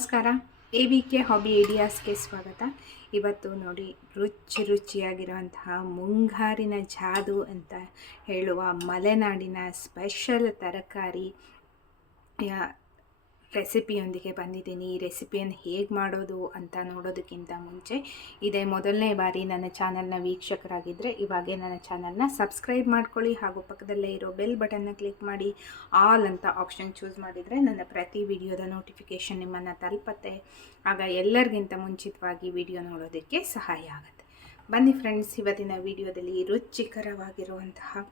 ನಮಸ್ಕಾರ. A V K hobby ಐಡಿಯಾಸ್ಗೆ ಸ್ವಾಗತ. ಇವತ್ತು ನೋಡಿ ರುಚಿ ರುಚಿಯಾಗಿರುವಂತಹ ಮುಂಗಾರಿನ ಜಾದು ಅಂತ ಹೇಳುವ ಮಲೆನಾಡಿನ ಸ್ಪೆಷಲ್ ತರಕಾರಿ ರೆಸಿಪಿಯೊಂದಿಗೆ ಬಂದಿದ್ದೀನಿ. ಈ ರೆಸಿಪಿಯನ್ನು ಹೇಗೆ ಮಾಡೋದು ಅಂತ ನೋಡೋದಕ್ಕಿಂತ ಮುಂಚೆ ಇದೇ ಮೊದಲನೇ ಬಾರಿ ನನ್ನ ಚಾನಲ್ನ ವೀಕ್ಷಕರಾಗಿದ್ದರೆ ಇವಾಗೆ ನನ್ನ ಚಾನಲ್ನ ಸಬ್ಸ್ಕ್ರೈಬ್ ಮಾಡ್ಕೊಳ್ಳಿ ಹಾಗೂ ಪಕ್ಕದಲ್ಲೇ ಇರೋ ಬೆಲ್ ಬಟನ್ನ ಕ್ಲಿಕ್ ಮಾಡಿ ಆಲ್ ಅಂತ ಆಪ್ಷನ್ ಚೂಸ್ ಮಾಡಿದರೆ ನನ್ನ ಪ್ರತಿ ವಿಡಿಯೋದ ನೋಟಿಫಿಕೇಷನ್ ನಿಮ್ಮನ್ನು ತಲುಪತ್ತೆ. ಆಗ ಎಲ್ಲರಿಗಿಂತ ಮುಂಚಿತವಾಗಿ ವಿಡಿಯೋ ನೋಡೋದಕ್ಕೆ ಸಹಾಯ ಆಗುತ್ತೆ. ಬನ್ನಿ ಫ್ರೆಂಡ್ಸ್, ಇವತ್ತಿನ ವಿಡಿಯೋದಲ್ಲಿ ರುಚಿಕರವಾಗಿರುವಂತಹ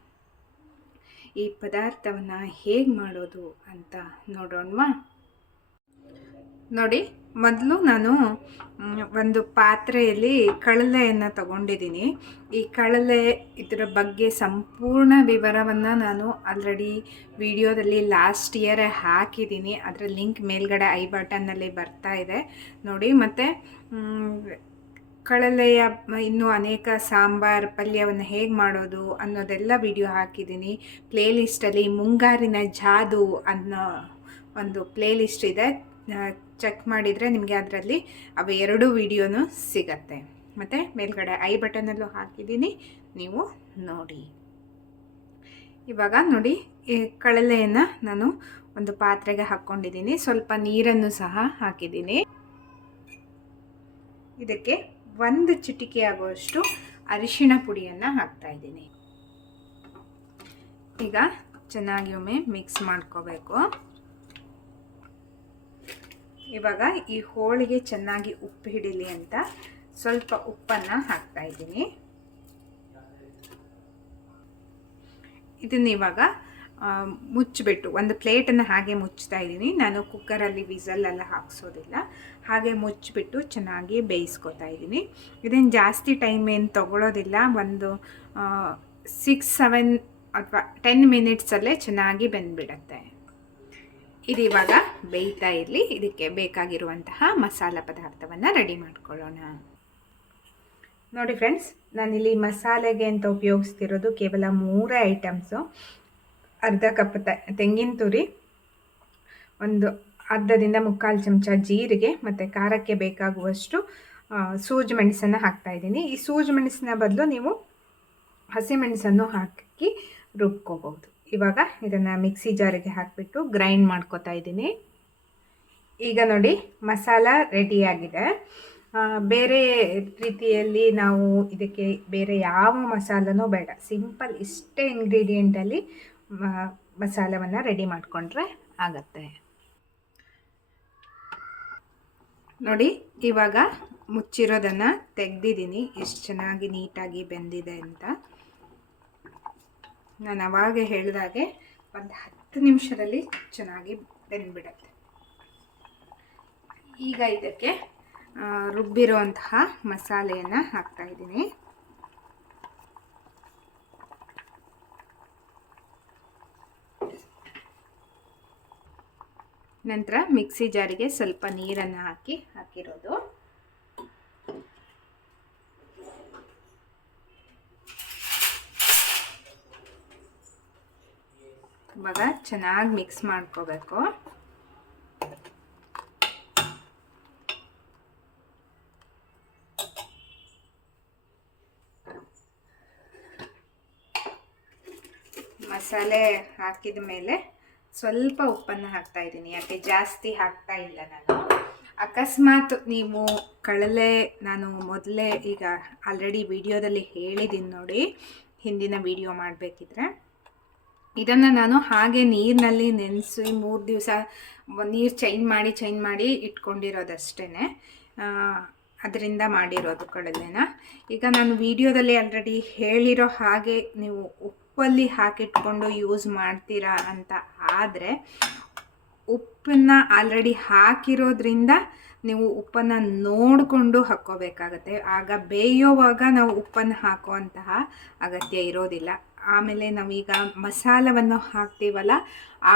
ಈ ಪದಾರ್ಥವನ್ನು ಹೇಗೆ ಮಾಡೋದು ಅಂತ ನೋಡೋಣವಾ? ನೋಡಿ, ಮೊದಲು ನಾನು ಒಂದು ಪಾತ್ರೆಯಲ್ಲಿ ಕಳಲೆಯನ್ನು ತಗೊಂಡಿದ್ದೀನಿ. ಈ ಕಳಲೆ ಇದರ ಬಗ್ಗೆ ಸಂಪೂರ್ಣ ವಿವರವನ್ನು ನಾನು ಆಲ್ರೆಡಿ ವಿಡಿಯೋದಲ್ಲಿ ಲಾಸ್ಟ್ ಇಯರೇ ಹಾಕಿದ್ದೀನಿ. ಅದರ ಲಿಂಕ್ ಮೇಲ್ಗಡೆ ಐ ಬಟನ್ನಲ್ಲಿ ಬರ್ತಾ ಇದೆ. ನೋಡಿ, ಮತ್ತು ಕಳಲೆಯ ಇನ್ನೂ ಅನೇಕ ಸಾಂಬಾರ್ ಪಲ್ಯವನ್ನು ಹೇಗೆ ಮಾಡೋದು ಅನ್ನೋದೆಲ್ಲ ವಿಡಿಯೋ ಹಾಕಿದ್ದೀನಿ. ಪ್ಲೇಲಿಸ್ಟಲ್ಲಿ ಮುಂಗಾರಿನ ಜಾದು ಅನ್ನೋ ಒಂದು ಪ್ಲೇಲಿಸ್ಟ್ ಇದೆ. ಚೆಕ್ ಮಾಡಿದರೆ ನಿಮಗೆ ಅದರಲ್ಲಿ ಅವು ಎರಡೂ ವಿಡಿಯೋನೂ ಸಿಗತ್ತೆ. ಮತ್ತು ಮೇಲ್ಗಡೆ ಐ ಬಟನಲ್ಲೂ ಹಾಕಿದ್ದೀನಿ. ನೀವು ನೋಡಿ. ಇವಾಗ ನೋಡಿ, ಈ ಕಳಲೆಯನ್ನು ನಾನು ಒಂದು ಪಾತ್ರೆಗೆ ಹಾಕ್ಕೊಂಡಿದ್ದೀನಿ. ಸ್ವಲ್ಪ ನೀರನ್ನು ಸಹ ಹಾಕಿದ್ದೀನಿ. ಇದಕ್ಕೆ ಒಂದು ಚಿಟಿಕೆ ಆಗುವಷ್ಟು ಅರಿಶಿಣ ಪುಡಿಯನ್ನು ಹಾಕ್ತಾ ಇದ್ದೀನಿ. ಈಗ ಚೆನ್ನಾಗಿ ಒಮ್ಮೆ ಮಿಕ್ಸ್ ಮಾಡ್ಕೋಬೇಕು. ಇವಾಗ ಈ ಹೋಳಿಗೆ ಚೆನ್ನಾಗಿ ಉಪ್ಪು ಹಿಡಿಲಿ ಅಂತ ಸ್ವಲ್ಪ ಉಪ್ಪನ್ನು ಹಾಕ್ತಾ ಇದ್ದೀನಿ. ಇದನ್ನ ಇವಾಗ ಮುಚ್ಚಿಬಿಟ್ಟು, ಒಂದು ಪ್ಲೇಟನ್ನು ಹಾಗೆ ಮುಚ್ತಾ ಇದ್ದೀನಿ. ನಾನು ಕುಕ್ಕರಲ್ಲಿ ವಿಸಲೆಲ್ಲ ಹಾಕ್ಸೋದಿಲ್ಲ. ಹಾಗೆ ಮುಚ್ಚಿಬಿಟ್ಟು ಚೆನ್ನಾಗಿ ಬೇಯಿಸ್ಕೊತಾ ಇದ್ದೀನಿ. ಇದೇನು ಜಾಸ್ತಿ ಟೈಮ್ ಏನು ತಗೊಳ್ಳೋದಿಲ್ಲ ಒಂದು ಸಿಕ್ಸ್ ಸೆವೆನ್ ಅಥವಾ ಟೆನ್ ಮಿನಿಟ್ಸಲ್ಲೇ ಚೆನ್ನಾಗಿ ಬೆಂದ್ಬಿಡತ್ತೆ. ಇದು ಇವಾಗ ಬೇಯ್ತಾ ಇರಲಿ. ಇದಕ್ಕೆ ಬೇಕಾಗಿರುವಂತಹ ಮಸಾಲ ಪದಾರ್ಥವನ್ನು ರೆಡಿ ಮಾಡ್ಕೊಳ್ಳೋಣ. ನೋಡಿ ಫ್ರೆಂಡ್ಸ್ ನಾನಿಲ್ಲಿ ಮಸಾಲೆಗೆ ಅಂತ ಉಪಯೋಗಿಸ್ತಿರೋದು ಕೇವಲ ಮೂರೇ ಐಟಮ್ಸು ಅರ್ಧ ಕಪ್ ತೆಂಗಿನ ತುರಿ, ಒಂದು ಅರ್ಧದಿಂದ ಮುಕ್ಕಾಲು ಚಮಚ ಜೀರಿಗೆ, ಮತ್ತು ಖಾರಕ್ಕೆ ಬೇಕಾಗುವಷ್ಟು ಸೂಜಿ ಮೆಣಸನ್ನು ಹಾಕ್ತಾ ಇದ್ದೀನಿ. ಈ ಸೂಜಿ ಮೆಣಸಿನ ಬದಲು ನೀವು ಹಸಿಮೆಣಸನ್ನು ಹಾಕಿ ರುಬ್ಕೋಬಹುದು. ಇವಾಗ ಇದನ್ನು ಮಿಕ್ಸಿ ಜಾರಿಗೆ ಹಾಕಿಬಿಟ್ಟು ಗ್ರೈಂಡ್ ಮಾಡ್ಕೊತಾ ಇದ್ದೀನಿ. ಈಗ ನೋಡಿ ಮಸಾಲ ರೆಡಿಯಾಗಿದೆ ಬೇರೆ ರೀತಿಯಲ್ಲಿ ನಾವು ಇದಕ್ಕೆ ಬೇರೆ ಯಾವ ಮಸಾಲನೂ ಬೇಡ. ಸಿಂಪಲ್ ಇಷ್ಟೇ ಇಂಗ್ರೀಡಿಯೆಂಟಲ್ಲಿ ಮಸಾಲವನ್ನು ರೆಡಿ ಮಾಡಿಕೊಂಡ್ರೆ ಆಗತ್ತೆ. ನೋಡಿ ಇವಾಗ ಮುಚ್ಚಿರೋದನ್ನು ತೆಗೆದಿದ್ದೀನಿ. ಎಷ್ಟು ಚೆನ್ನಾಗಿ ನೀಟಾಗಿ ಬೆಂದಿದೆ ಅಂತ. ನಾನು ಅವಾಗೆ ಹೇಳಿದಾಗೆ ಒಂದು ಹತ್ತು ನಿಮಿಷದಲ್ಲಿ ಚೆನ್ನಾಗಿ ಬೆಂದ್ಬಿಡತ್ತೆ. ಈಗ ಇದಕ್ಕೆ ರುಬ್ಬಿರೋಂತಹ ಮಸಾಲೆಯನ್ನು ಹಾಕ್ತಾ ಇದ್ದೀನಿ. ನಂತರ ಮಿಕ್ಸಿ ಜಾರಿಗೆ ಸ್ವಲ್ಪ ನೀರನ್ನು ಹಾಕಿ ಹಾಕಿರೋದು. ಇವಾಗ ಚೆನ್ನಾಗಿ ಮಿಕ್ಸ್ ಮಾಡ್ಕೋಬೇಕು. ಮಸಾಲೆ ಹಾಕಿದ ಮೇಲೆ ಸ್ವಲ್ಪ ಉಪ್ಪನ್ನು ಹಾಕ್ತಾ ಇದ್ದೀನಿ. ಯಾಕೆ ಜಾಸ್ತಿ ಹಾಕ್ತಾ ಇಲ್ಲ ನಾನು. ಅಕಸ್ಮಾತ್ ನೀವು ಕಳಲೆ ನಾನು ಮೊದಲೇ ಈಗ ಆಲ್ರೆಡಿ ವಿಡಿಯೋದಲ್ಲಿ ಹೇಳಿದ್ದೀನಿ ನೋಡಿ. ಹಿಂದಿನ ವಿಡಿಯೋ ಮಾಡಬೇಕಿದ್ರೆ. ಇದನ್ನು ನಾನು ಹಾಗೆ ನೀರಿನಲ್ಲಿ ನೆನೆಸಿ ಮೂರು ದಿವಸ ನೀರು ಚೈನ್ ಮಾಡಿ ಚೈನ್ ಮಾಡಿ ಇಟ್ಕೊಂಡಿರೋದಷ್ಟೇ ಅದರಿಂದ ಮಾಡಿರೋದು ಕಡಲೆನ. ಈಗ ನಾನು ವಿಡಿಯೋದಲ್ಲಿ ಆಲ್ರೆಡಿ ಹೇಳಿರೋ ಹಾಗೆ ನೀವು ಉಪ್ಪಲ್ಲಿ ಹಾಕಿಟ್ಕೊಂಡು ಯೂಸ್ ಮಾಡ್ತೀರಾ ಅಂತ ಆದರೆ ಉಪ್ಪನ್ನು ಆಲ್ರೆಡಿ ಹಾಕಿರೋದ್ರಿಂದ ನೀವು ಉಪ್ಪನ್ನು ನೋಡಿಕೊಂಡು ಹಾಕ್ಕೋಬೇಕಾಗತ್ತೆ. ಆಗ ಬೇಯೋವಾಗ ನಾವು ಉಪ್ಪನ್ನು ಹಾಕುವಂತಹ ಅಗತ್ಯ ಇರೋದಿಲ್ಲ. ಆಮೇಲೆ ನಾವೀಗ ಮಸಾಲವನ್ನು ಹಾಕ್ತೀವಲ್ಲ,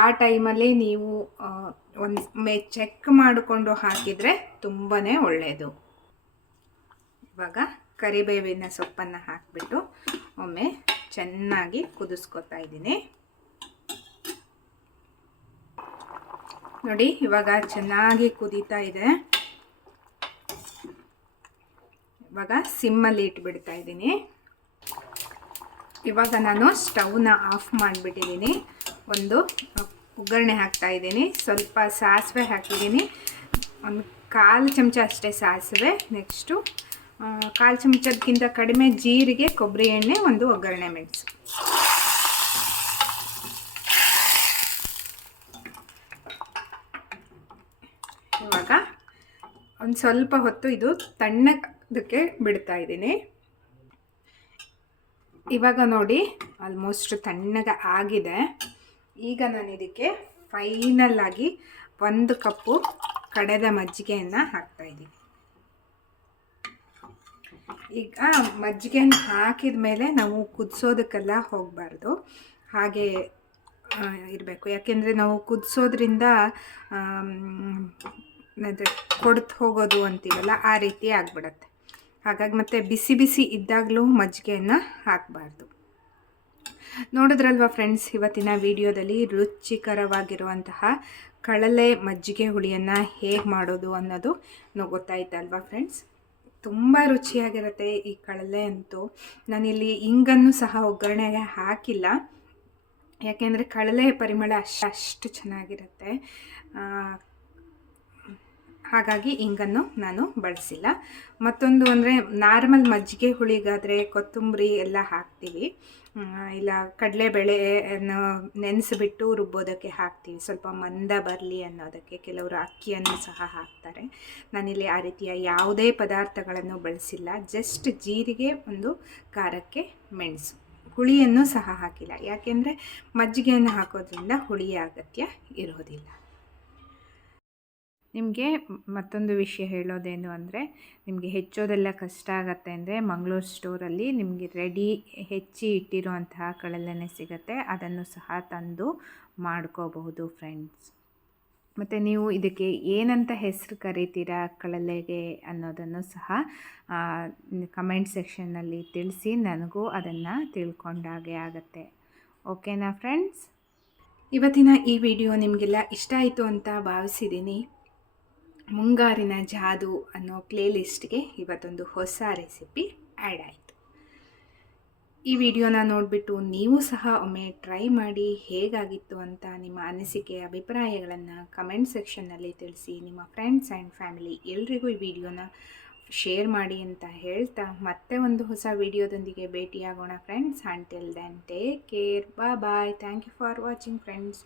ಆ ಟೈಮಲ್ಲಿ ನೀವು ಒಮ್ಮೆ ಚೆಕ್ ಮಾಡಿಕೊಂಡು ಹಾಕಿದರೆ ತುಂಬಾ ಒಳ್ಳೆಯದು ಇವಾಗ ಕರಿಬೇವಿನ ಸೊಪ್ಪನ್ನು ಹಾಕಿಬಿಟ್ಟು ಒಮ್ಮೆ ಚೆನ್ನಾಗಿ ಕುದಿಸ್ಕೊತಾ ಇದ್ದೀನಿ. ನೋಡಿ, ಇವಾಗ ಚೆನ್ನಾಗಿ ಕುದೀತಾ ಇದೆ. ಇವಾಗ ಸಿಮ್ಮಲ್ಲಿ ಇಟ್ಬಿಡ್ತಾ ಇದ್ದೀನಿ. ಇವಾಗ ನಾನು ಸ್ಟವ್ನ ಆಫ್ ಮಾಡಿಬಿಟ್ಟಿದ್ದೀನಿ. ಒಂದು ಒಗ್ಗರಣೆ ಹಾಕ್ತಾ ಇದ್ದೀನಿ. ಸ್ವಲ್ಪ ಸಾಸಿವೆ ಹಾಕಿದ್ದೀನಿ. ಒಂದು ಕಾಲು ಚಮಚ ಅಷ್ಟೇ ಸಾಸಿವೆ. ನೆಕ್ಸ್ಟು ಕಾಲು ಚಮಚದಕ್ಕಿಂತ ಕಡಿಮೆ ಜೀರಿಗೆ, ಕೊಬ್ಬರಿ ಎಣ್ಣೆ, ಒಂದು ಒಗ್ಗರಣೆ ಮೆಣಸು. ಇವಾಗ ಒಂದು ಸ್ವಲ್ಪ ಹೊತ್ತು ಇದು ತಣ್ಣದಕ್ಕೆ ಬಿಡ್ತಾ ಇದ್ದೀನಿ. ಇವಾಗ ನೋಡಿ ಆಲ್ಮೋಸ್ಟ್ ತಣ್ಣಗೆ ಆಗಿದೆ. ಈಗ ನಾನು ಇದಕ್ಕೆ ಫೈನಲ್ ಆಗಿ ಒಂದು ಕಪ್ಪು ಕಡೆದ ಮಜ್ಜಿಗೆಯನ್ನು ಹಾಕ್ತಾಯಿದ್ದೀನಿ ಈಗ ಮಜ್ಜಿಗೆಯನ್ನು ಹಾಕಿದ ಮೇಲೆ ನಾವು ಕುದಿಸೋದಕ್ಕೆಲ್ಲ ಹೋಗಬಾರ್ದು. ಹಾಗೆ ಇರಬೇಕು. ಯಾಕೆಂದರೆ ನಾವು ಕುದಿಸೋದ್ರಿಂದ ಕೊಡ್ತು ಹೋಗೋದು ಅಂತೀವಲ್ಲ, ಆ ರೀತಿ ಆಗಿಬಿಡತ್ತೆ. ಹಾಗಾಗಿ ಮತ್ತೆ ಬಿಸಿ ಬಿಸಿ ಇದ್ದಾಗಲೂ ಮಜ್ಜಿಗೆಯನ್ನು ಹಾಕಬಾರ್ದು. ನೋಡಿದ್ರಲ್ವ ಫ್ರೆಂಡ್ಸ್ ಇವತ್ತಿನ ವಿಡಿಯೋದಲ್ಲಿ ರುಚಿಕರವಾಗಿರುವಂತಹ ಕಳಲೆ ಮಜ್ಜಿಗೆ ಹುಳಿಯನ್ನು ಹೇಗೆ ಮಾಡೋದು ಅನ್ನೋದು ಗೊತ್ತಾಯ್ತಲ್ವಾ ಫ್ರೆಂಡ್ಸ್ ತುಂಬ ರುಚಿಯಾಗಿರುತ್ತೆ ಈ ಕಳಲೆ ಅಂತೂ. ನಾನಿಲ್ಲಿ ಹಿಂಗನ್ನು ಸಹ ಒಗ್ಗರಣೆಗೆ ಹಾಕಿಲ್ಲ. ಯಾಕೆಂದರೆ ಕಳಲೆ ಪರಿಮಳ ಅಷ್ಟು ಚೆನ್ನಾಗಿರುತ್ತೆ. ಹಾಗಾಗಿ ಇಂಗನ್ನು ನಾನು ಬಳಸಿಲ್ಲ. ಮತ್ತೊಂದು ಅಂದರೆ ನಾರ್ಮಲ್ ಮಜ್ಜಿಗೆ ಹುಳಿಗಾದರೆ ಕೊತ್ತಂಬರಿ ಎಲ್ಲ ಹಾಕ್ತೀವಿ. ಇಲ್ಲ ಕಡಲೆಬೇಳೆಯನ್ನು ನೆನೆಸಿಬಿಟ್ಟು ರುಬ್ಬೋದಕ್ಕೆ ಹಾಕ್ತೀವಿ. ಸ್ವಲ್ಪ ಮಂದ ಬರಲಿ ಅನ್ನೋದಕ್ಕೆ ಕೆಲವರು ಅಕ್ಕಿಯನ್ನು ಸಹ ಹಾಕ್ತಾರೆ. ನಾನಿಲ್ಲಿ ಆ ರೀತಿಯ ಯಾವುದೇ ಪದಾರ್ಥಗಳನ್ನು ಬಳಸಿಲ್ಲ. ಜಸ್ಟ್ ಜೀರಿಗೆ ಒಂದು ಖಾರಕ್ಕೆ ಮೆಣಸು. ಹುಳಿಯನ್ನು ಸಹ ಹಾಕಿಲ್ಲ. ಯಾಕೆಂದರೆ ಮಜ್ಜಿಗೆಯನ್ನು ಹಾಕೋದ್ರಿಂದ ಹುಳಿಯ ಅಗತ್ಯ ಇರೋದಿಲ್ಲ. ನಿಮಗೆ ಮತ್ತೊಂದು ವಿಷಯ ಹೇಳೋದೇನು ಅಂದರೆ, ನಿಮಗೆ ಹೆಚ್ಚೋದೆಲ್ಲ ಕಷ್ಟ ಆಗತ್ತೆ ಅಂದರೆ ಮಂಗಳೂರು ಸ್ಟೋರಲ್ಲಿ ನಿಮಗೆ ರೆಡಿ ಹೆಚ್ಚಿ ಇಟ್ಟಿರುವಂತಹ ಕಳಲೆನೆ ಸಿಗುತ್ತೆ. ಅದನ್ನು ಸಹ ತಂದು ಮಾಡ್ಕೋಬಹುದು ಫ್ರೆಂಡ್ಸ್. ಮತ್ತು ನೀವು ಇದಕ್ಕೆ ಏನಂತ ಹೆಸರು ಕರಿತೀರಾ ಕಳಲೆಗೆ ಅನ್ನೋದನ್ನು ಸಹ ಕಮೆಂಟ್ ಸೆಕ್ಷನ್ನಲ್ಲಿ ತಿಳಿಸಿ ನನಗೂ ಅದನ್ನು ತಿಳ್ಕೊಂಡಾಗೆ ಆಗುತ್ತೆ. ಓಕೆನಾ ಫ್ರೆಂಡ್ಸ್? ಇವತ್ತಿನ ಈ ವಿಡಿಯೋ ನಿಮಗೆಲ್ಲ ಇಷ್ಟ ಆಯಿತು ಅಂತ ಭಾವಿಸಿದ್ದೀನಿ. ಮುಂಗಾರಿನ ಜಾದು ಅನ್ನೋ ಪ್ಲೇಲಿಸ್ಟ್ಗೆ ಇವತ್ತೊಂದು ಹೊಸ ರೆಸಿಪಿ ಆ್ಯಡ್ ಆಯಿತು. ಈ ವಿಡಿಯೋನ ನೋಡಿಬಿಟ್ಟು ನೀವು ಸಹ ಒಮ್ಮೆ ಟ್ರೈ ಮಾಡಿ ಹೇಗಾಗಿತ್ತು ಅಂತ ನಿಮ್ಮ ಅನಿಸಿಕೆ, ಅಭಿಪ್ರಾಯಗಳನ್ನು ಕಮೆಂಟ್ ಸೆಕ್ಷನ್ನಲ್ಲಿ ತಿಳಿಸಿ. ನಿಮ್ಮ ಫ್ರೆಂಡ್ಸ್ ಆ್ಯಂಡ್ ಫ್ಯಾಮಿಲಿ ಎಲ್ರಿಗೂ ಈ ವಿಡಿಯೋನ ಶೇರ್ ಮಾಡಿ ಅಂತ ಹೇಳ್ತಾ ಮತ್ತೆ ಒಂದು ಹೊಸ ವಿಡಿಯೋದೊಂದಿಗೆ ಭೇಟಿಯಾಗೋಣ friends. Until then take care ಬಾ bye thank you for watching friends